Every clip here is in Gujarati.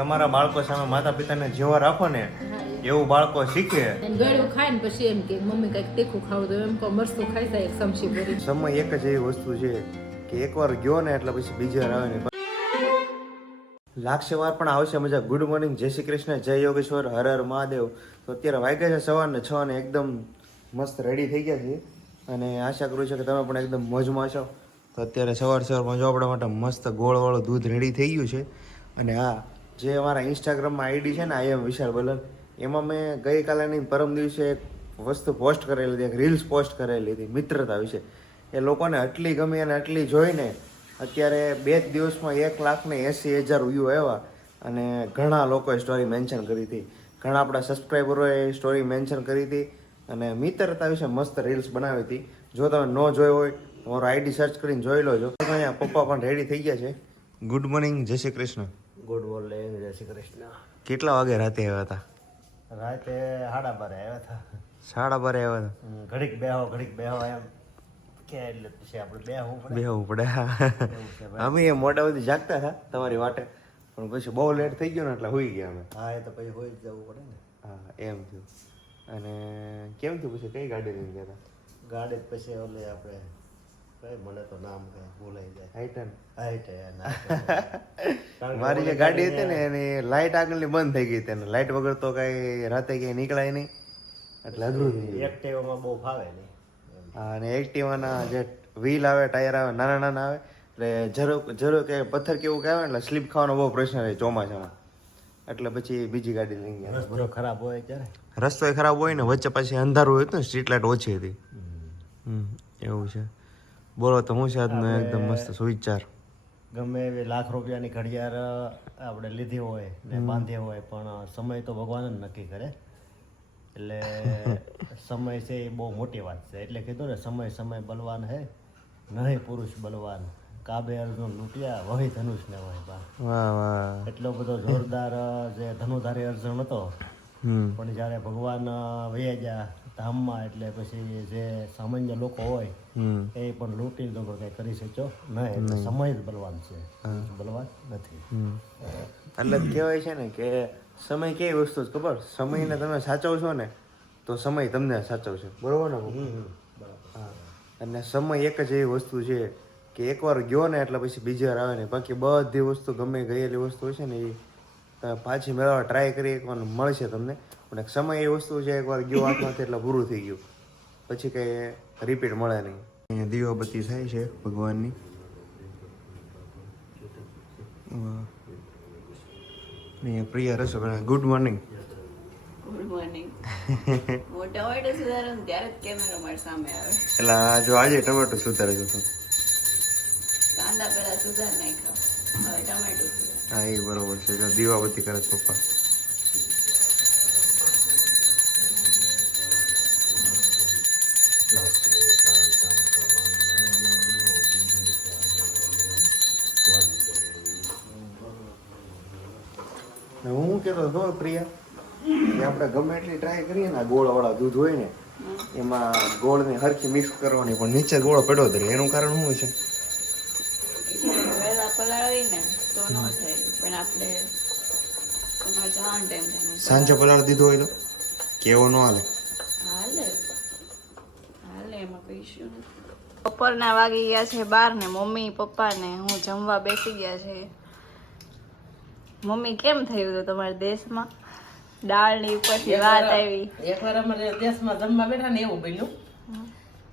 તમારા બાળકો સામે માતા પિતાને જેવા રાખો ને એવું બાળકો શીખે. ગળ્યું ખાય ને પછી એમ કે મમ્મી કઈક તીખું ખાવું તો એમ કહો મરચું ખાઈ જાય એક ચમચી ભરી. સમય એક જ એવી વસ્તુ છે કે એકવાર ગયો ને એટલે પછી બીજી વાર આવે ને. લાગશે વાર પણ આવશે મજા. ગુડ મોર્નિંગ, જય શ્રી કૃષ્ણ, જય યોગેશ્વર, હર હર મહાદેવ. તો અત્યારે વાગ્યા છે સવારના 6 ને એકદમ મસ્ત રેડી થઈ ગયા છીએ અને આશા કરું છું કે તમે પણ એકદમ મોજમાં છો. તો અત્યારે સવારમાં જો આપણા માટે મસ્ત ગોળવાળું દૂધ રેડી થઈ ગયું છે. અને હા, જે અમારા ઇન્સ્ટાગ્રામમાં આઈડી છે ને આઈ એમ વિશાલ બલન, એમાં મેં ગઈકાલેની પરમ દિવસે એક વસ્તુ પોસ્ટ કરેલી હતી, એક રીલ્સ પોસ્ટ કરેલી હતી મિત્રતા વિશે. એ લોકોને આટલી ગમી અને આટલી જોઈને અત્યારે 2 દિવસમાં 1,80,000 વ્યૂ આવ્યા અને ઘણા લોકોએ સ્ટોરી મેન્શન કરી હતી. ઘણા આપણા સબસ્ક્રાઈબરોએ સ્ટોરી મેન્શન કરી હતી અને મિત્રતા વિશે મસ્ત રીલ્સ બનાવી હતી. જો તમે ન જોયો હોય તમારો આઈડી સર્ચ કરીને જોઈ લોજો. અહીંયા પપ્પા પણ રેડી થઈ ગયા છે. ગુડ મોર્નિંગ, જય શ્રી કૃષ્ણ. ગુડ મોર્નિંગ, જય શ્રી કૃષ્ણ. કેટલા વાગે રાતે આવ્યા હતા? રાતે 12:30 આવ્યા હતા. 12:30 આવ્યા હતા. ઘડીક બેહો એમ કે એટલે પછી આપણે બેહવું પડે. અમે એ મોડા સુધી જાગતા હતા તમારી વાટે, પણ પછી બહુ લેટ થઈ ગયો ને એટલે હોઈ ગયા અમે. હા, એ તો પછી હોઈ જ જવું પડે ને. હા, એમ થયું. અને કેમ થયું પછી કઈ ગાડી લઈને ગયા હતા? ગાડી પછી ઓલે આપણે કઈ મને તો નામ કઈ ભૂલાઈ જાય. હાઈટન. મારી મારી જે ગાડી હતી ને એની લાઇટ આગળની બંધ થઈ ગઈ હતી અને લાઇટ વગર તો કઈ રાતે ક્યાંય નીકળાય નહીં એટલે અઘરું થઈ ગયું. એક્ટિવામાં બહુ ફાવે નહીં. હા, અને એક્ટિવાના જે વ્હીલ આવે, ટાયર આવે, નાના નાના આવે એટલે જરૂર કે પથ્થર કેવું કે આવે એટલે સ્લીપ ખાવાનો બહુ પ્રશ્ન રહે ચોમાસામાં. એટલે પછી બીજી ગાડી લઈ ગયા. રસ્તો ખરાબ હોય ત્યારે રસ્તો ખરાબ હોય ને વચ્ચે પાછી અંધારું હોય ને સ્ટ્રીટ લાઇટ ઓછી હતી. એવું છે. બોલો તો હું છે આજનો એકદમ મસ્ત સુવિચાર. ગમે એવી લાખ રૂપિયાની ઘડિયાળ આપણે લીધી હોય ને બાંધી હોય પણ સમય તો ભગવાન જ નક્કી કરે. એટલે સમય છે એ બહુ મોટી વાત છે. એટલે કીધું ને સમય બલવાન હે નહીં પુરુષ બલવાન. કાબે અર્જુન લૂંટ્યા વહી ધનુષ ને હોય બા. વાહ વાહ. એટલો બધો જોરદાર જે ધનુધારી અર્જુન હતો પણ જ્યારે ભગવાન વહી ગયા ધામમાં એટલે પછી જે સામાન્ય લોકો હોય એ પણ લૂંટી તો કઈ કરી શક્યો નહીં. એટલે સમય જ બલવાન છે, બલવાન નથી. એટલે જ કહેવાય છે ને કે સમય કેવી વસ્તુ છે ખબર? સમયને તમે સાચવશો ને તો સમય તમને સાચવશે. બરોબર ને? હા. અને સમય એક જ એવી વસ્તુ છે કે એકવાર ગયો ને એટલે પછી બીજી વાર આવે ને. બાકી બધી વસ્તુ ગમે ગયેલી વસ્તુ હોય છે ને એ તમે પાછી મેળવવા ટ્રાય કરી એકવાર મળશે તમને. પણ એક સમય એ વસ્તુ છે એકવાર ગયો હાથમાંથી એટલે પૂરું થઈ ગયું, પછી કંઈ રિપીટ મળે નહીં. અહીંયા દીવાબત્તી થાય છે ભગવાનની. અહીંયા પ્રિયા રસોઈ. Good morning. Good morning. મોટા ટમેટો સુધારો ને ત્યારે જ કેમેરો મારી સામે આવે. એટલે જો આજે ટમેટો સુધારે છે તો કાંદા પેલા સુધાર નાખ્યો, હવે ટમેટો સુધાર. હા, એ બરોબર છે. જો દીવાબત્તી કરે છે પપ્પા. હું કહેતો હતો પ્રિયા કે આપણે ગમે એટલી ટ્રાય કરીએ ને ગોળવાળા દૂધ હોય ને એમાં ગોળને હરખી મિક્સ કરવાની પણ નીચે ગોળ પડ્યો જ રહે. એનું કારણ શું છે? વહેલા પલાળી ને તો ન થાય પણ આપણે તમારે જવાનો ટાઈમ થાય સાંજે પલાળ દીધો હોય તો કેવો ન હાલે? હાલે એમાં કોઈ ઇશ્યુ નથી. બપોરના વાગી ગયા છે 12 ને મમ્મી પપ્પા ને હું જમવા બેસી ગયા છે. મમ્મી કેમ થયું હતું તમારા દેશમાં? દાળની ઉપરથી વાત આવી. એકવાર અમારે દેશમાં જમવા બેઠા ને એવું બન્યું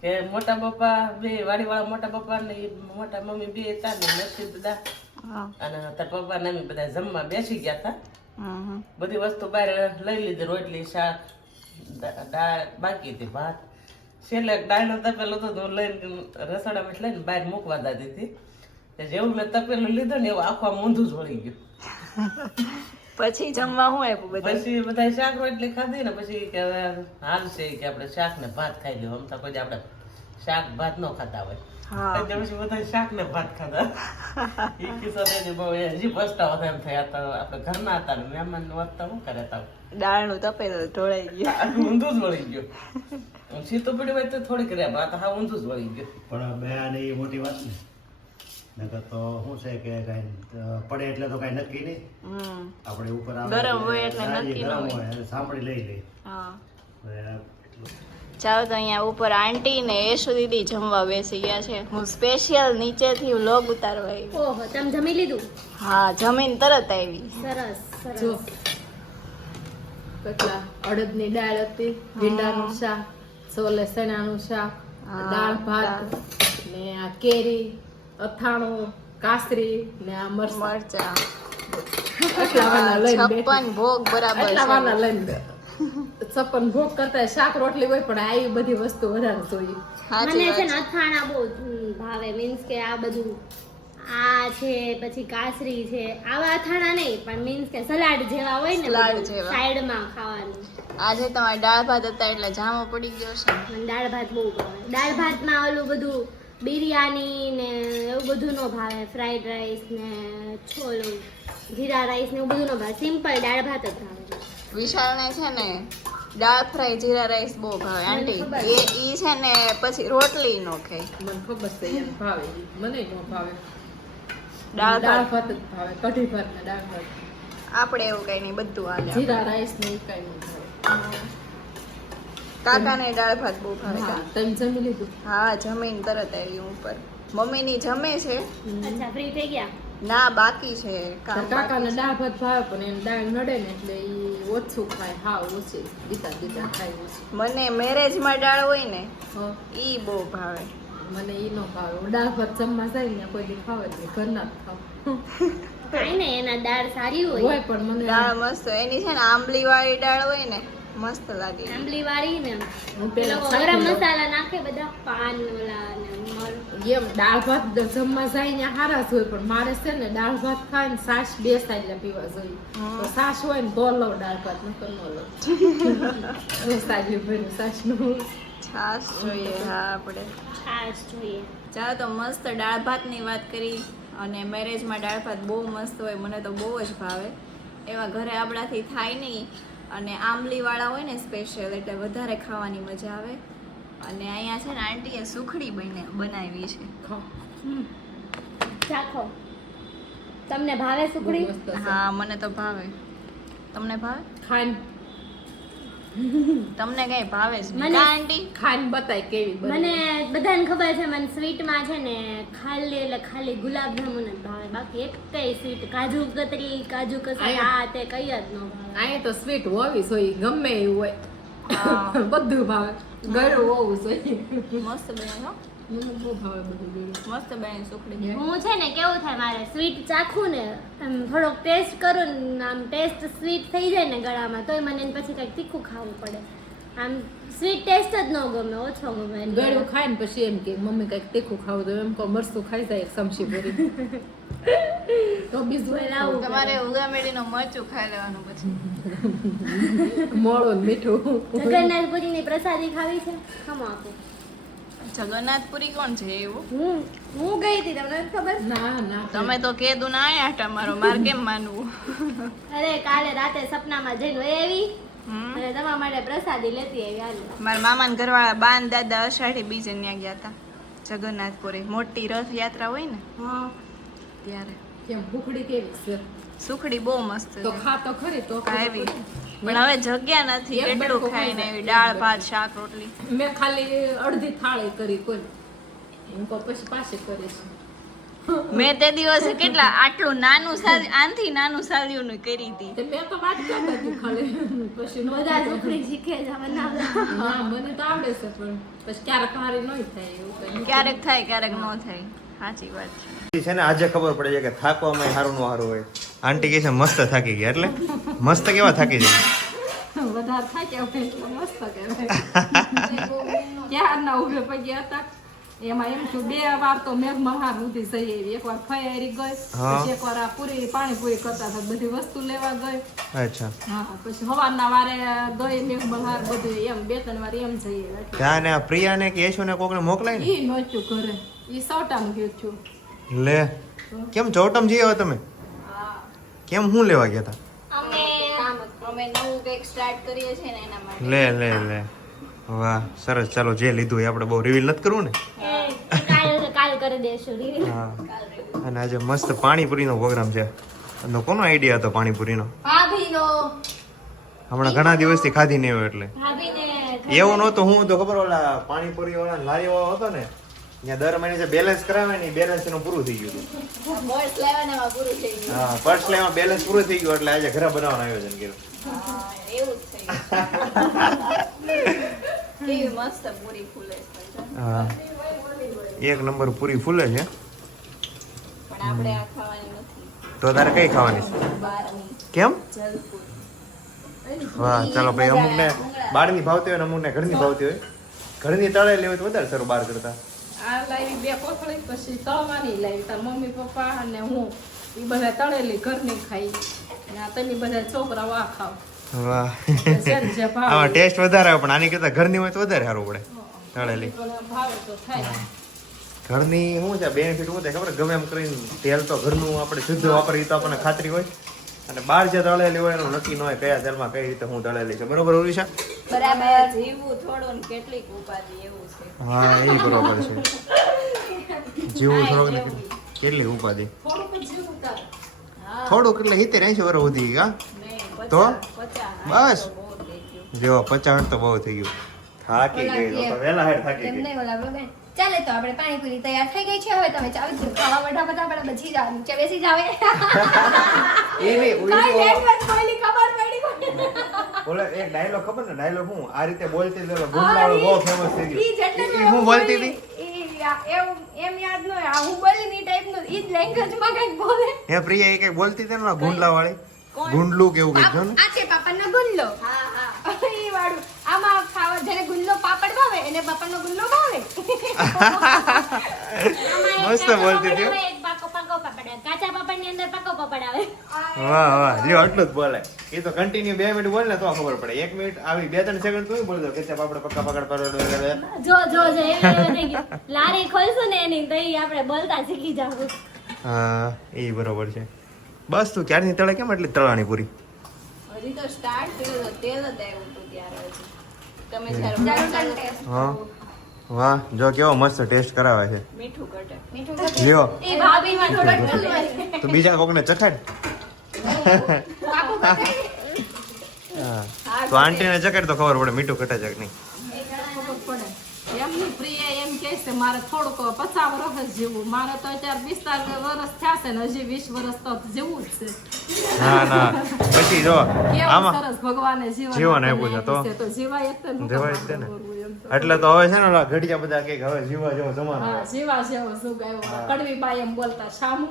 કે મોટા પપ્પા બે વાડીવાળા મોટા પપ્પા ને મોટા મમ્મી બે હતા ને નથી બધા અને તાર પપ્પા ને અમે બધા જમવા બેસી ગયા હતા. બધી વસ્તુ બહાર લઈ લીધી, રોટલી શાક દાળ બાકી હતી, ભાત છેલ્લે દાળનો તપેલો હતો લઈને રસોડામાં લઈને બહાર મૂકવા દાદી હતી. જેવું મેં તપેલું લીધું ને એવું આખું ઊંધું જ વળી ગયું. પછી જમવા હું આપ્યું બધા? પછી બધા શાક રોટલી ખાધી ને પછી કે હાલ છે કે આપણે શાક ને ભાત ખાઈ લઈએ. આમ તો કોઈ આપણે શાક ભાત ન ખાતા હોય. પછી બધા શાક ને ભાત ખાધા. એ કિસ્સો બહુ હજી પસ્તાવો થાય એમ થયા હતા. આપણે ઘરના હતા ને મહેમાન વધતા શું કરે હતા. દાળનું તપેલું ઢોળાઈ ગયું, ઊંધું જ વળી ગયું. સીતો પડી હોય તો થોડીક રે હા ઊંધું જ વળી ગયું. પણ બે આની મોટી વાત ને નકર તો શું છે કે કાંઈ પડે એટલે તો કાંઈ નક્કી નહીં. આપણે ઉપર આવે ગરમ હોય એટલે નાળિયેર નક્કી ન ગરમ હોય. હોય અને સાંભળી લઈ લે. હા હવે એટલું. ચાલો તો અહીંયા ઉપર આંટી ને યશુ દીદી જમવા બેસી ગયા છે. હું સ્પેશિયલ નીચેથી વ્લોગ ઉતારવા આવી. ઓહો તમે જમી લીધું? હા જમીન તરત આવી. સરસ જો સરસ. કેટલા અડદની દાળ હતી, ભીંડાનું શાક, છોલે ચણાનું શાક, હા, દાળ ભાત ને આ કેરી, અથાણું, કાસરી ને આ મરચાં. મરચા એટલા વાના લઈને 56 બેઠી. ભોગ બરાબર એટલા છે. વાના લઈને બેઠી. 56 ભોગ કરતા શાક રોટલી હોય પણ આ બધી વસ્તુ વધારે જોઈએ. સાચી મને છે વાત ને અથાણા બહુ ભાવે, મીન્સ કે આ બધું આ છે પછી કાસરી છે આવા અથાણા નહીં પણ મીન્સ કે સલાડ જેવા હોય ને સલાડ જેવા. સાઈડમાં ખાવાનું. આજે તમારે દાળ ભાત હતા એટલે જામો પડી ગયો છે. મને દાળ ભાત બહુ ભાવે. દાળ ભાતમાં ઓલું બધું બિરયાની ને એવું બધું ન ભાવે, ફ્રાઈડ રાઈસ ને છોલું જીરા રાઈસ ને એવું બધું ન ભાવે, સિમ્પલ દાળ ભાત જ ભાવે. વિશાલને છે ને દાળ ફ્રાય જીરા રાઈસ બહુ ભાવે આંટી. એ ઈ છે ને પછી રોટલી નો ખાય. મને ખબર છે એને ભાવે ઈ. મને ન ભાવે. દાળ દાળ ભાત ભાત જ ભાવે, કઢી ભાત ને દાળ ભાત. આપણે એવું કઈ નહીં, બધું હાલે. જીરા રાઈસ ને ઈ કાંઈ ન ભાવે. કાકાને દાળ ભાત બહુ ભાવે. હા, તમે જમી લીધું? હા જમીન તરત આવી હું ઉપર. મમ્મીની જમે છે. અચ્છા ફ્રી થઈ ગયા? ના બાકી છે કામ કાકાને બાકી છે. દાળ ભાત ભાવે પણ એને દાળ નડે ને એટલે ઈ ઓછું ખાય, હા ઓછી દીતા દીતા ખાય ઓછી. મને મેરેજમાં દાળ હોય ને હા, ઈ બહુ ભાવે. મને ઈ ન ભાવે. હું દાળ ભાત જમવા જાય ને કોઈ દી ખાવે જ નહીં, ઘરના જ ખાવ. કાંઈ ને એના દાળ સારી હોય હોય, પણ મને દાળ મસ્ત હોય. એની છે ને આંબલી વાળી દાળ હોય ને મસ્ત લાગે. આંબલી વાળી ને હું એ પેલા લોકો ગરમ મસાલા નાખે બધા પાન ઓલા ને મર. એમ દાળ ભાત જમવા જાય ને હારા જ હોય પણ મારે છે ને દાળ ભાત ખાય ને છાશ બે સાઈડ પીવા જોઈએ. તો છાશ હોય ને તો લઉં દાળ ભાત, નકર ન લઉં. સાઈડ ભર્યું છાશ નું. છાશ જોઈએ હા આપણે. છાશ જોઈએ. ચાલો તો મસ્ત દાળ ભાતની વાત કરી અને મેરેજમાં દાળ ભાત બહુ મસ્ત હોય, મને તો બહુ જ ભાવે. એવા ઘરે આપણાથી થાય નહીં અને આંબલીવાળા હોય ને સ્પેશિયલ એટલે વધારે ખાવાની મજા આવે. અને અહીંયા છે ને આંટીએ સુખડી બનાવી છે. ચાખો. તમને ભાવે સુખડી? મસ્ત છે. હા મને તો ભાવે. તમને ભાવે? ખાઈને તમને કઈ ભાવે જ નહીં મને- કા આંટી? ખાઈને બતાય કેવી બને. મને બધાને ખબર છે મને સ્વીટમાં છે ને ખાલી એટલે ખાલી ગુલાબ જામુન જ ભાવે, બાકી એક કઈ સ્વીટ કાજુ કતરી કાજુ કસાઈ આ તે કઈ જ ન ભાવે. અહીંયા તો સ્વીટ હોવી જોઈએ, ગમે એવું હોય. હા. બધું ભાવે, ગળું હોવું જોઈએ. મસ્ત બને હો. મને બહુ ભાવે બધું ગળું. મસ્ત બને સુખડી. હું છે ને કેવું થાય મારે સ્વીટ ચાખું ને આમ થોડોક ટેસ્ટ કરું ને આમ ટેસ્ટ સ્વીટ થઈ જાય ને ગળામાં તોય મને એને પછી કંઈક તીખું ખાવું પડે. આમ સ્વીટ ટેસ્ટ જ ન ગમે, ઓછો ગમે એટલે. ગળું ખાય ને પછી એમ કે મમ્મી કઈક તીખું ખાવું તો એમ કહો મરચું ખાઈ જાય એક ચમચી ભરી. તો બીજું હોય લાવું તમારે ઉગામેડીનું મરચું ખાઈ લેવાનું પછી. મોળું ને મીઠું. જગન્નાથપુરીની પ્રસાદી ખાવી છે? ખમો આપો. જગન્નાથપુરી કોણ છે એવું? હું ગઈ હતી, તમને નથી ખબર? ના ના તમે તો કેદું ના આયા તમારો માર કેમ માનવું? અરે કાલે રાતે સપનામાં જઈને વહી આવી હમ. અને તમારા માટે પ્રસાદી લેતી આવી હાલ. મારા મામા ઘરવાળા બાન દાદા અષાઢી બીજે ત્યાં ગયા હતા જગન્નાથપુરી. મોટી રથયાત્રા હોય ને હા ત્યારે. કેમ ભૂખડી કેવી છે? સુખડી બહુ મસ્ત તો છે. ખા તો ખરી તો ખાવી. પણ હવે જગ્યા નથી એક કેટલું બટકો ખાય ને ખાઈ એવી જાય. દાળ ભાત શાક રોટલી. મેં ખાલી અડધી થાળી કરી કોઈ એમ કહો પછી પાછી કરીશ. મેં તે દિવસે કેટલા આટલું નાનું આનથી નાનું સાલ્યું કરી હતી. તે મેં તો વાત કરતા હતી ખાલી પછી નો બધા સુખડી શીખે છે બનાવતા. હા મને તો આવડે છે પણ પછી ક્યારેક હારી નહીં થાય એવું કઈ. ક્યારેક થાય ક્યારેક ન થાય. સાચી વાત છે. છે ને આજે ખબર પડે છે કે થાકવામાં સારું નું સારું હોય. આંટી કહે છે મસ્ત થાકી ગયા, એટલે મસ્ત કેવા થાકી જાય. વધારે થાય કે એટલે મસ્ત કહેવાય. ક્યારના ઉભે પગ્યા હતા એમાં એમ થયું 2 વાર તો મેઘ મલ્હાર સુધી જઈ આવી. એકવાર ફયારી ગઈ, હા. પછી એકવાર આ પૂરી પાણીપુરી કરતા હતા બધી વસ્તુ લેવા ગઈ. અચ્છા, હા પછી સવારના વારે ગઈ મેઘ મલ્હાર બધું એમ 2-3 વાર એમ જઈ આવી. ત્યાં ને આ પ્રિયાને કે યશુને કોકને મોકલાય ને. ઈ નહોતું ઘરે, ઈ સૌટામ ગયું છું. લે કેમ ચોટમ જઈ આવ્યા તમે? કેમ હું લેવા ગયા હતા? અમે નવું કંઈક સ્ટાર્ટ કરીએ છીએ ને એના માટે. લે લે લે વાહ સરસ. ચાલો જે લીધું એ આપણે બહુ રિવીલ નથી કરવું ને. કાલ કરી દેશું રીલ. હા અને આજે મસ્ત પાણીપુરીનો પ્રોગ્રામ છે. અને કોનો આઈડિયા હતો પાણીપુરીનો? ભાભીનો. હમણાં ઘણા દિવસથી ખાધી નહીં હોય એટલે ભાભીને એવું નહોતું. હું તો ખબર ઓલા પાણીપુરી વાળા લારી વાળો હતો ને ત્યાં દર મહિને જે બેલેન્સ કરાવે ને બેલેન્સ એનું પૂરું થઈ ગયું હતું. બસ લેવાનામાં પૂરું થઈ ગયું. હા પર્સ લેવા બેલેન્સ પૂરું થઈ ગયું એટલે આજે ઘરે બનાવવાનું આયોજન કર્યું. હા, એવું જ થઈ ગયું. કેવી મસ્ત પૂરી ફૂલે છે. હા એક નંબર પૂરી ફૂલે છે. પણ આપણે આ ખાવાની નથી. તો તારે કઈ ખાવાની છે? બહારની કેમ? જલપુર. વાહ ચાલો ભાઈ. અમુકને બહારની ભાવતી હોય ને અમુકને ઘરની ભાવતી હોય. ઘરની તળેલી હોય તો વધારે સારું બહાર કરતા. આ લાવી 2 કોથળી, પછી તળવાની લાવી. તાર મમ્મી પપ્પા અને હું એ બધા તળેલી ઘરની ખાઈ. અને આ તમે બધા છોકરાઓ આ ખાવ. વાહ જેને જે ભાવે આમાં ટેસ્ટ વધારે આવે પણ આની કરતા ઘરની હોય તો વધારે સારું પડે તળેલી. પણ ભાવે તો થાય. ઘરની શું છે બેનિફિટ શું થાય ખબર? ગમે એમ કરીને તેલ તો ઘરનું આપણે શુદ્ધ વાપરીએ તો આપણને ખાતરી હોય. અને બહાર જે તળેલી હોય એનું નક્કી ન હોય કયા તેલમાં કઈ રીતે હું તળેલી છે. બરોબર ઉર્વિશા? બરાબર. જીવવું થોડું ને કેટલીક ઉપાધિ એવું છે. હા એ બરોબર છે. જીવું થોડોક ને કેટલી ઉપાધિ. થોડુંક જ જીવું તારે. થોડુંક એટલે 70-80 વર્ષ સુધી કા નહીં, તો? 50 બસ. તો બહુ થઈ ગયું. જો 50 તો બહુ થઈ ગયું. થાકી ગઈ તો વહેલા હેડ થાકી ગઈ. ચાલે તો આપણે પાણીપુરી તૈયાર થઈ ગઈ છે. હવે તમે ચાલો ખાવા ફટાફટ આપણે બચી જાવ, નીચે બેસી જાવે. એ નહીં કાંઈ લેંગ્વેજ બોલી ખબર પડી કોને? બોલે એક ડાયલોગ ખબર ને? ડાયલોગ હું આ રીતે બોલતી હતી ઓલો ગુંડલાવાળો બહુ ફેમસ થઈ ઈ ગયો. જેટલું ઈ હું બોલતી હતી? એવું એમ યાદ ન હોય. આ હું બોલી ની ટાઈપનું ઈ જ લેંગ્વેજમાં કંઈક બોલે. હે પ્રિયા એ કઈ બોલતી હતી ને ગુંડલાવાળી કોણ? ગુંડલું કેવું કઈ જો ને. આ છે પાપડનો ગુલ્લો. હા હા. ઈ વાળું. આમાં ખાવા જેને ગુલ્લો પાપડ ભાવે એને પાપડનો ગુલ્લો ભાવે. મસ્ત બોલતી હતી હો. એક પાકો પાપડ આવે. કાચા પાપડની અંદર પાકો પાપડ આવે. વાહ વાહ લ્યો આટલું જ બોલે. એ તો કન્ટિન્યુ 2 મિનિટ બોલે ને તો ખબર પડે. 1 મિનિટ આવી 2-3 સેકન્ડ તું બોલી દો કે આપણે પક્કા પકડ પર. જો જો જો એવી થઈ ગયું. લારી ખોલશું ને એની તો ઈ આપણે બોલતા શીખી જાવ. હા એ બરોબર છે. બસ તું ક્યારની તળે કેમ એટલી તળવાની પૂરી? હજી તો સ્ટાર્ટ કર્યું તો તેલ જ આવ્યું હતું ત્યારે હજી. તમે જ્યારે ચાલુ ટેસ્ટ હા વાહ જો કેવો મસ્ત ટેસ્ટ કરાવે છે. મીઠું ઘટે. મીઠું લ્યો એ ભાભીમાં થોડોક ઠલવાય. તો બીજા કોકને ચખાડ. પાકું કરે. હા તો આંટીને ચખાડ તો ખબર પડે મીઠું ઘટે છે કે નહીં. ખબર પડે. એમની પ્રિયા એમ કહે છે મારે થોડુંક 50 વર્ષ જેવું. મારે તો અત્યારે 45 વર્ષ થયા છે ને હજી 20 વર્ષ તો જેવું જ છે. ના ના પછી જો કેવું આમાં સરસ ભગવાને જીવન આપ્યું છે તો? તો જીવાય જ ને. જીવાય જ છે ને. એટલે તો હવે છે ને ઓલા ઘડિયા બધા કે હવે જીવા જેવો જમાનો હા આવે. જીવા જેવો સુગ આવ્યો. કડવી બાઈ એમ બોલતા શામુ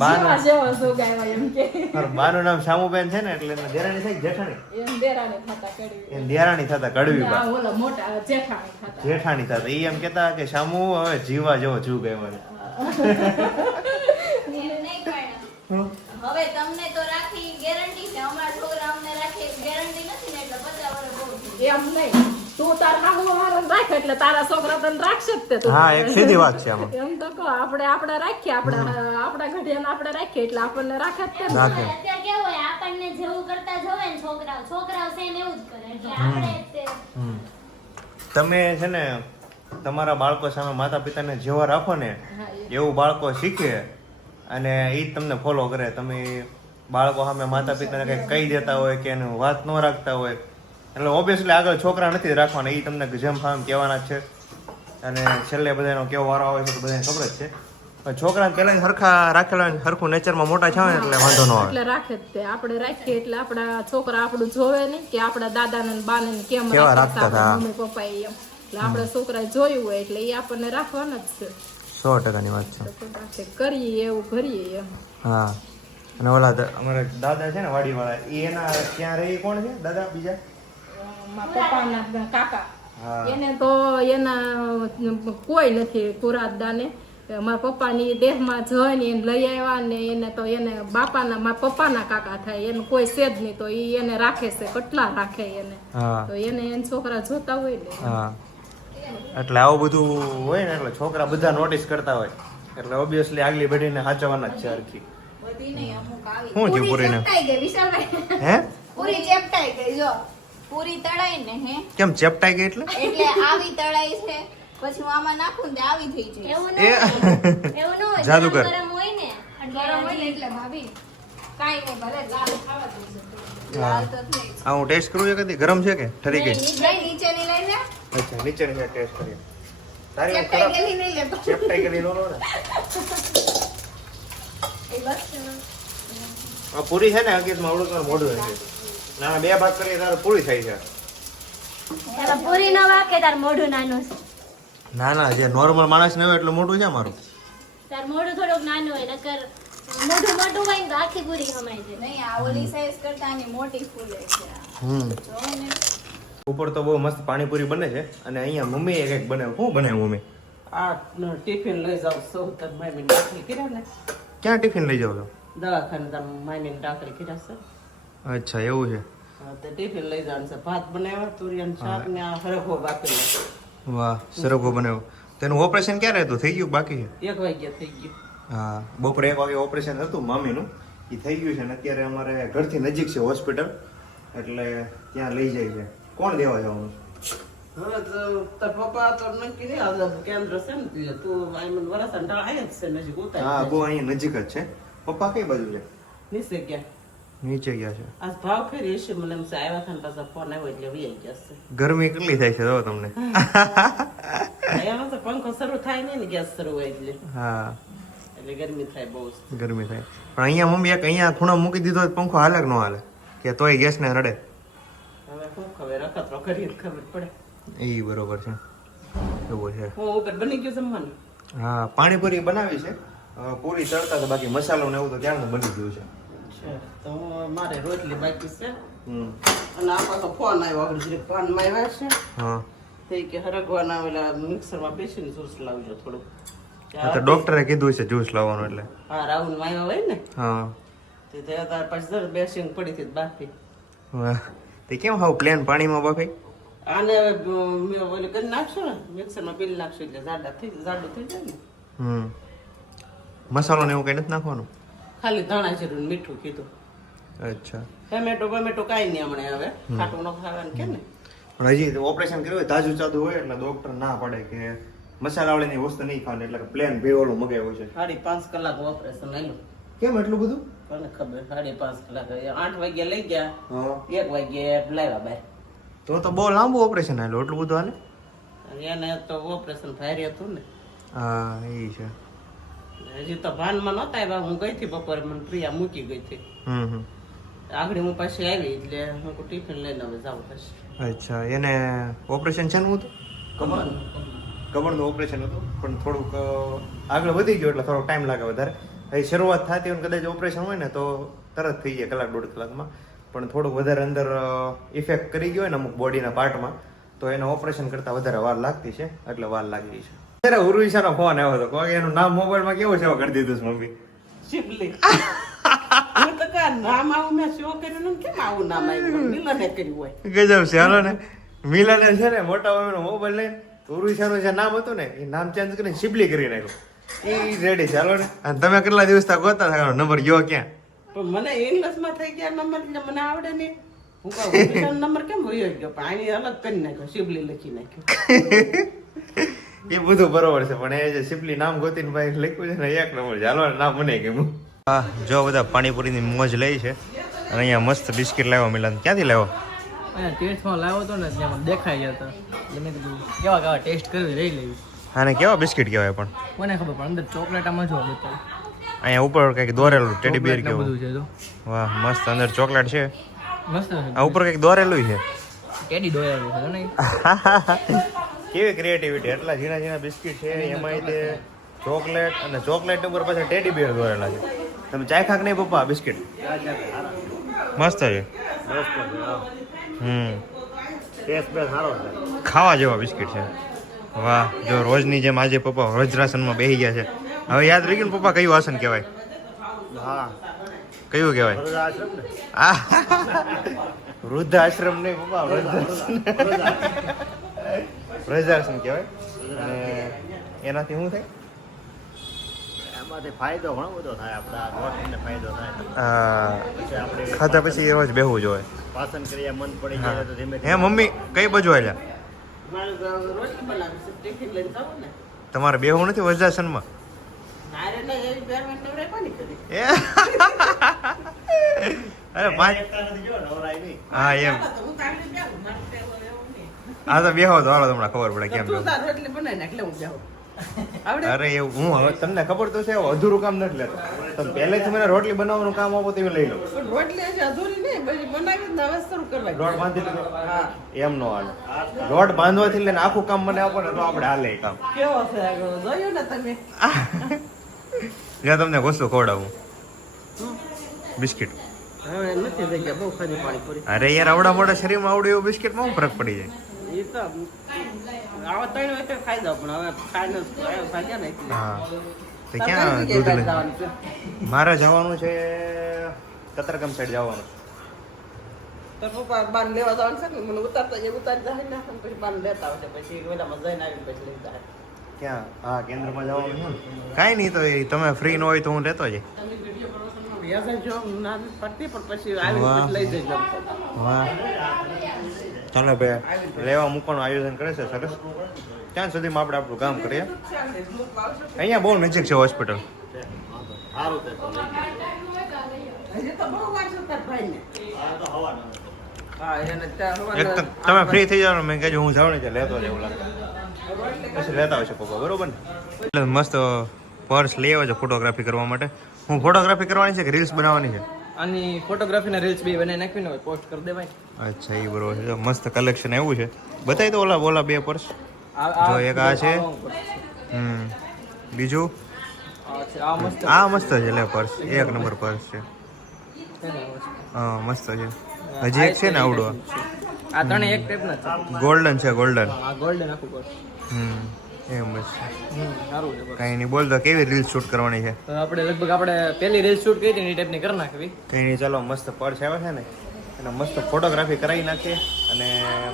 બાનું- જીવા જેવો સુગ આવ્યો એમ કે. મારું બાનું નામ શામુબેન છે ને એટલે એને દેરાણી થઈ કે જેઠાણી? એમ દેરાણી થતા કડવી. એને દેરાણી થતા કડવી બા. આ ઓલા મોટા જેઠાણી થતા. જેઠાણી થતા ઈ એમ કેતા કે શામુ હવે જીવા જેવો જુગ આવ્યો છે. એવું નહીં પણ હવે તમને તો રાખી ગેરંટી છે. અમારા છોકરા અમને રાખી ગેરંટી નથી ને એટલે 50 વર્ષ બહુ થઈ ગયા. એમ નહીં તું તાર હાહુ હારું રાખ એટલે તારા છોકરા તને રાખશે જ તે તું. હા એક સીધી વાત છે આમાં. એમ તો કહો આપણે રાખીએ આપણા ઘડિયાને આપણે રાખીએ એટલે આપણને રાખે જ તે ને. રાખે. અત્યારે કેવું હોય આપણને જેવું કરતા જોવે ને છોકરાઓ સેમ એવું જ કરે એટલે આપણે તે હમ. તમે છે ને તમારા બાળકો સામે માતા પિતાને જેવા રાખો ને એવું બાળકો શીખે અને એ જ તમને ફોલો કરે. તમે બાળકો સામે માતા પિતાને કંઈક કહી દેતા હોય કે એનું વાત ન રાખતા હોય એટલે ઓબ્વિયસલી આગળ છોકરા નથી રાખવાના. એ તમને જેમ ફામ કહેવાના જ છે અને છેલ્લે બધાનો કેવો વારો આવે છે તો બધાને ખબર જ છે. પણ છોકરાને પહેલા હરખા રાખેલા હોય, હરખું નેચરમાં મોટા છે ને એટલે વાંધો ન આવે. એટલે રાખે જ તે. આપણે રાખીએ એટલે આપણા છોકરા આપણું જોવે નહીં કે આપણા દાદાને ને બાને ને કેમ કેવા રાખતા રાખતા હતા. મમ્મી પપ્પા એમ. એટલે આપણા છોકરાએ જોયું હોય એટલે એ આપણને રાખવાના જ છે. 100%ની વાત છે. તો રાખે કરીએ એવું કરીએ એમ. હા અને ઓલા અમારા દાદા છે ને વાડીવાળા એ એના ત્યાં રહી કોણ છે દાદા બીજા? મારા પપ્પાના કાકા હા. એને તો એના કોઈ નથી કુરાદાને. મારા પપ્પાની દેહમાં જઈને એને લઈ આવ્યા ને એને તો એને મારા પપ્પાના કાકા થાય એને કોઈ છે જ નહીં તો એ એને રાખે છે. કેટલા રાખે એને હા તો એને છોકરા જોતા હોય ને. હા એટલે આવું બધું હોય ને એટલે છોકરા બધા નોટિસ કરતા હોય એટલે ઓબ્વિયસલી આગલી પેઢીને સાચવવાના જ છે હરખી. બધી નહીં, અમુક આવી. શું થયું પૂરીને? ચપટાઈ ગઈ વિશાલભાઈ. હે પૂરી ચપટાઈ ગઈ જો. પૂરી તળાઈ ને હે કેમ ચેપટાઈ ગઈ એટલે? એટલે આવી તળાઈ છે પછી હું આમાં નાખું ને તે આવી થઈ જાય. એવું ન હોય. એવું ન હોય. જાદુગર. ગરમ હોય ને ગરમ હોય ને એટલે ભાભી કાંઈ નહીં ભલે લાલ ખાવા દઉં લાલ તો થઈ જ. આ હું ટેસ્ટ કરું એક હતી ગરમ છે કે ઠરી ગઈ લઈ નીચેની લઈને અચ્છા નીચેની સાઈડ ટેસ્ટ કરીએ તારી વાત ચપટાઈ ખરાબ ગયેલી નહીં લેતો. ચેપટાઈ ગયેલી નો લો ને એ બસ છે ને. આ પૂરી છે ને હકીકતમાં આવડું તમારું મોઢું છે ના બે ભાગ કરીએ તારે પૂરી થાય છે તારા પૂરી ન વાકે તાર મોઢું નાનું છે. ના ના જે નોર્મલ માણસ ને હોય એટલું મોટું છે મારું તાર મોઢું થોડુંક નાનું હોય નકર મોઢું મોટું હોય ને તો આખી પૂરી કમાઈ જાય. નહીં આ ઓલી સાઈઝ કરતા આની મોટી ફૂલે છે આ. હમ જો ને ઉપર તો બહુ મસ્ત પાણીપુરી બને છે અને અહીંયા મમ્મી એ કંઈક બનાવ્યું શું બનાવ્યું મમ્મી આ ટિફિન લઈ જાવ સૌ તર મામી દાખલી કર્યા ને ક્યાં ટિફિન લઈ જાવ છો દવાખાને તમે મામી દાખલી કર્યા છે અચ્છા એવું છે હા, તે ટિફિન લઈ જવાનું છે ભાત બનાવ્યા તુરિયાનું શાક ને આ હરખો બાકી વાહ સરગવો બનાવ્યો તેનું ઓપરેશન ક્યારે હતું થઈ ગયું બાકી છે 1 વાગ્યા થઈ ગયું હા બપોરે 1 વાગે ઓપરેશન હતું મામીનું એ થઈ ગયું છે ને અત્યારે અમારે ઘરથી નજીક છે હોસ્પિટલ એટલે ત્યાં લઈ જાય છે કોણ દેવા જવાનું હવે તો તાર પપ્પા તો નક્કી નહીં આ કેન્દ્ર છે ને તું આઈ વરસ અંડા આયા જ છે નજીક હા ઉતાર બહુ અહીંયા નજીક જ છે પપ્પા કઈ બાજુ છે નીચે ગયા નીચે ગયા છે આજ ભાવ ફેરી છે મને એમ છે આવ્યા હતા ને પાછા ફોન આવ્યો એટલે વી ગયા છે ગરમી કેટલી થાય છે જો તમને અહીંયા તો પંખો શરૂ થાય નહીં ને ગેસ શરૂ હોય એટલે હા એટલે ગરમી થાય બહુ જ. ગરમી થાય પણ અહીંયા મમ્મી એક અહીંયા ખૂણા મૂકી દીધો હોય તો પંખો હાલે કે ન હાલે કે તોય ગેસ ને રડે હવે શું ખબર અખતરો કરીએ તો ખબર પડે એ બરોબર છે એવું છે હું ઉપર બની ગયું જમવાનું હા પાણીપુરી બનાવી છે પૂરી તળતા તો બાકી મસાલો ને એવું તો ક્યારનું બની ગયું છે છે તો હું મારે રોટલી બાકી છે હમ અને આ પાછો ફોન આવ્યો આપણે જરીક પાનમાં આવ્યા છે હા તે કે હરગવાના ઓલા મિક્સરમાં બેસીને જ્યુસ લાવજો થોડું હા, તો ડોક્ટરે કીધું છે જ્યુસ લાવવાનું એટલે હા રાહુલ માં આવ્યા હોય ને હા તે તાર પાછી જરા બેસીને પડી હતી બાફી વાહ. તે કેમ હાવ પ્લેન પાણીમાં બાફી આને મેં ઓલી કરી નાખશો ને મિક્સરમાં પીલી નાખશો એટલે જાડું થઈ જાય ને હમ મસાલો ને એવું કઈ નથી નાખવાનું ખાલી ધાણા જીરું ને મીઠું કીધું અચ્છા ટમેટો બમેટો કાંઈ નહીં હમણાં હવે ખાટું ન ખાવાનું કે ને પણ હજી ઓપરેશન કર્યું હોય તાજું ચાદું હોય એટલે ડોક્ટર ના પડે કે મસાલાવાળીની વસ્તુ નહીં ખાવાની એટલે પ્લેન ભેળું મગાવ્યું છે 5.5 કલાક ઓપરેશન આવેલું કેમ એટલું બધું કોને ખબર 5.5 કલાક 8 વાગ્યા લઈ ગયા હા 1 વાગ્યે લાવ્યા બહાર તો બહુ લાંબુ ઓપરેશન આવેલું એટલું બધું હાલે અને એને તો ઓપરેશન ભારી હતું ને હા એ છે હજી તો ભાનમાં નહોતા આવ્યા હું ગઈ હતી બપોરે મને પ્રિયા મૂકી ગઈ હતી હમ આગળ હું પાછી આવી એટલે હું ટિફિન લઈને હવે જાઉં પછી અચ્છા એને ઓપરેશન છે હતું કમરનું ઓપરેશન હતું પણ થોડુંક આગળ વધી ગયું એટલે થોડો ટાઈમ લાગે વધારે હવે શરૂઆત થતી હોય ને કદાચ ઓપરેશન હોય ને તો તરત થઈ જાય કલાક દોઢ કલાકમાં પણ થોડુંક વધારે અંદર ઇફેક્ટ કરી ગયો હોય ને અમુક બોડીના પાર્ટમાં તો એને ઓપરેશન કરતાં વધારે વાર લાગતી છે એટલે વાર લાગી છે ત્યારે ઉર્વિશાનો ફોન આવ્યો હતો કોઈ એનું નામ મોબાઈલમાં કેવું છે કરી દીધું છે મમ્મી શિવલી હું તો કા નામ આવું મેં શો કર્યું ને કેમ આવું નામ આવ્યું મિલને કર્યું હોય ગજબ છે હાલો ને મિલાને છે ને મોટા મમ્મીનો મોબાઈલ લઈને ઉર્વિશાનું જે નામ હતું ને એ નામ ચેન્જ કરીને શિબલી કરી નાખ્યું એ રેડી છે હાલો ને અને તમે કેટલા દિવસ તક ગોતા હતા નંબર ગયો ક્યાં પણ મને ઇંગ્લિશમાં થઈ ગયા નંબર એટલે મને આવડે નહીં હું કહું નંબર કેમ વયો ગયો પણ આની અલગ કરી નાખ્યો શિવલી લખી નાખ્યો એ બધું બરોબર છે પણ એ જે સિમ્પલી નામ ગોતીને ભાઈ લખ્યું છે ને એક નંબર છે હાલો નામ મને ગમ્યું હા જો બધા પાણીપુરીની મોજ લઈ છે અને અહીંયા મસ્ત બિસ્કિટ લાવ્યો મિલાન ક્યાંથી લાવ્યો અહીંયા ટેસ્ટમાં લાવ્યો હતો ને ત્યાં દેખાઈ ગયા હતા એટલે મેં કીધું કેવા કેવા ટેસ્ટ કરવી લઈ લેવી આને કેવા બિસ્કિટ કહેવાય પણ મને ખબર પણ અંદર ચોકલેટ આમાં જો દેખાય અહીંયા ઉપર કંઈક દોરેલું ટેડી બિયર ચોકલેટ ને કેવું બધું છે તો વાહ મસ્ત અંદર ચોકલેટ છે મસ્ત આ ઉપર કંઈક દોરેલું છે ટેડી દોરેલું છે નહીં કેવી ક્રિએટિવિટી એટલા ઝીણા ઝીણા બિસ્કિટ છે એમાંય તે ચોકલેટ અને ચોકલેટ ઉપર પાછા ટેડી બિયર દોરેલા છે તમે ચાખ્યા કે નહીં પપ્પા બિસ્કિટ મસ્ત છે ટેસ્ટ બે સારો છે ખાવા જેવા બિસ્કિટ છે વાહ જો રોજની જેમ આજે પપ્પા વજ્રાસનમાં બેસી ગયા છે હવે યાદ રહી ગયું ને પપ્પા કયું આસન કહેવાય હા કયું કહેવાય વૃદ્ધાશ્રમ ને વૃદ્ધાશ્રમ નહીં પપ્પા વૃદ્ધાશ્રમ વૃદ્ધાશ્રમ કહેવાય અને એનાથી શું થાય એમાંથી ફાયદો ઘણો બધો થાય આપણા ગોઠવીને ફાયદો થાય પછી આપણે ખાધા પછી એવા જ બેહવું જોઈએ પાચન ક્રિયા મન પડી જાય તો ધીમે હે મમ્મી કઈ બાજુ આલ્યા મારે તો રોટલી બનાવી છે, ટિફિન લઈને જવું ને. તમારે બેહવું નથી વજ્રાસનમાં? મારે નહીં, એવી પહેરવાની નવરાઈ કોની કરી? એ અરે પાંચ હા એમ તો હું તાળી બેહું, મારે બેહવું એવું નહીં. હા તો બેહો તો હાલો તમને ખબર પડે કેમ તું બેહવું. તાર રોટલી બનાવી નાખ, એટલે હું બેહું. આવડે? અરે એવું હું હવે તમને ખબર તો છે એવું અધૂરું કામ નથી લેતો. તમે પહેલેથી મને રોટલી બનાવવાનું કામ આપો તો એ લઈ લો. પણ રોટલી હજી અધૂરી નહીં, પછી બનાવી જ ને હવે શરૂ કરવાની. લોટ બાંધી લીધો હા. એમ નો હાલે. લોટ બાંધવાથી લઈને આખું કામ મને આપો ને તો આપણે હાલે એ કામ. કેવો છે આગળ? જોયું ને તમે? જ્યાં તમને વસ્તુ ખવડાવું બિસ્કિટ. હવે નથી જગ્યા, બહુ ખાલી પાણી પડી. અરે યાર આવડા મોટા શરીરમાં આવડે એવું બિસ્કિટમાં શું ફરક પડી જાય? એ તો આવા 3 હોય તો ખાઈ જાવ, પણ હવે ખાઈને ભાગ્યા ને એટલે. હા તો તારે ક્યાં કઈ દૂધ જગ્યાએ લઈ જવાનું છે? મારે જવાનું છે કતરગામ સાઈડ જવાનું. તો પપ્પા બાન લેવા જવાનું છે ને, મને ઉતારતા જાય, ઉતારી જાય ને પછી બાન લેતા આવશે, પછી ઓલામાં જઈને આવીને પછી લઈ જાય. ક્યાં? હા કેન્દ્રમાં જવાનું છે ને. કાંઈ નહીં તો એ તમે ફ્રી ન હોય તો હું રહેતો જ. તમે વિડીયો કરો છો ને, વ્યવસાય જો ના નથી પડતી, પણ પછી આવીને વાહ. પછી લઈ જજો. વાહ ચાલો ભાઈ લેવા મૂકવાનું આયોજન કરે છે સરસ. ત્યાં સુધીમાં આપણે આપણું કામ કરીએ. અહીંયા બહુ નજીક છે હોસ્પિટલ. સારું છે તો હજી તો બહુ વાર છે તાર ભાઈને. હા, એને ત્યાં એક તો તમે ફ્રી થઈ જાવ ને મેં કહેજો હું જાઉં ને ત્યાં લેતો જ એવું લાગે. પછી લેતા આવશે પપ્પા બરોબર ને. એટલે મસ્ત પર્સ લઈ આવે છે ફોટોગ્રાફી કરવા માટે. હું ફોટોગ્રાફી કરવાની છે કે રીલ્સ બનાવવાની છે? આની ફોટોગ્રાફીના રીલ્સ બી બનાવી નાખીને હોય પોસ્ટ કરી દેવાય. અચ્છા એ બરોબર છે. જો મસ્ત કલેક્શન એવું છે. બતાવી દો ઓલા બે પર્સ. આ જો એક આ છે. long purse છે. બીજું આ છે, આ મસ્ત આ મસ્ત છે લે પર્સ. એક નંબર પર્સ છે. છે ને, આ વસ્તુ. હા મસ્ત છે. હજી એક છે ને આવડો આ ત્રણે એક ટાઈપના છે. ગોલ્ડન છે ગોલ્ડન. આ ગોલ્ડન આખું પર્સ. એમ જ છે. સારું છે પર્સ. કાંઈ નહીં બોલ તો કેવી રીલ્સ શૂટ કરવાની છે? તો આપણે લગભગ આપણે પહેલી રીલ શૂટ કરી હતી ને એ ટાઈપની કરી નાખવી. કંઈ નહીં ચાલો મસ્ત પર્સ આવે છે ને એનો મસ્ત ફોટોગ્રાફી કરાવી નાખીએ અને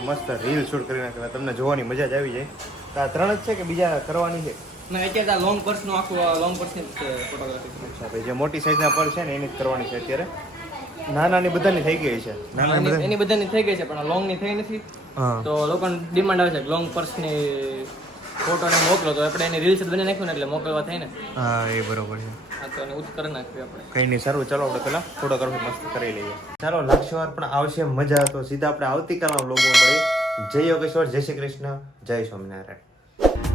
મસ્ત રીલ શૂટ કરી નાખીએ. તમને જોવાની મજા જ આવી જાય. તો આ 3 જ છે કે બીજા કરવાની છે? ના અત્યારે આ લોંગ પર્સનું આખું લોંગ પર્સની ફોટોગ્રાફી. અચ્છા ભાઈ જે મોટી સાઈઝના પર્સ છે ને એની જ કરવાની છે અત્યારે. નાનાની બધાની થઈ ગઈ છે. નાનાની બધાની એની બધાની થઈ ગઈ છે પણ લોંગ ની થઈ નથી. હા તો લોકોને ડિમાન્ડ આવે છે લોંગ પર્સની ફોટો ને મોકલો તો આપણે એની રીલ્સ બની નાખ્યું ને એટલે મોકલવા થાય ને. હા એ બરોબર છે. આ તો એને ઉત્તર કરી નાખ્યું આપણે. કંઈ નહીં સારું ચાલો આપણે પેલા ફોટોગ્રાફી મસ્ત કરી લઈએ. ચાલો લાગશે વાર પણ આવશે મજા. તો સીધા આપણે આવતીકાલના વ્લોગમાં મળીએ. જય યોગેશ્વર, જય શ્રી કૃષ્ણ, જય સ્વામિનારાયણ.